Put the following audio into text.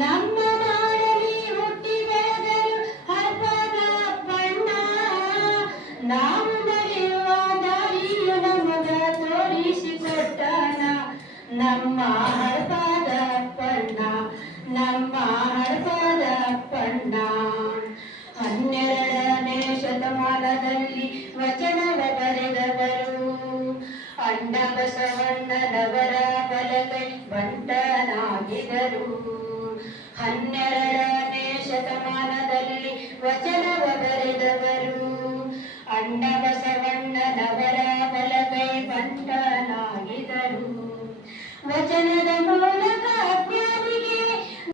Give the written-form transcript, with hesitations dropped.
ನಮ್ಮ ನಾಡಲಿ ಹುಟ್ಟಿ ಬೆಳೆದರು ಹರ್ಪದ ಬಣ್ಣ. ನಾವು ನಡೆಯುವ ದಾರಿಯು ನಮಗ ತೋರಿಸಿಕೊಟ್ಟಣ ನಮ್ಮ ಹರ್ಪದ ಬಣ್ಣ, ನಮ್ಮ ಹರ್ಪದ ಬಣ್ಣ. 12ನೇ ಶತಮಾನದಲ್ಲಿ ವಚನವ ಬರೆದವರು ಅಣ್ಣ ಬಸವಣ್ಣನವರ ಬಲಗೈ ಬಂಟನಾಗಿದರು. 12ನೇ ಶತಮಾನದಲ್ಲಿ ವಚನವ ಬರೆದವರು ಅಣ್ಣ ಬಸವಣ್ಣನವರ ಬಲಗೈ ಬಂಟನಾಗಿದರು. ವಚನದ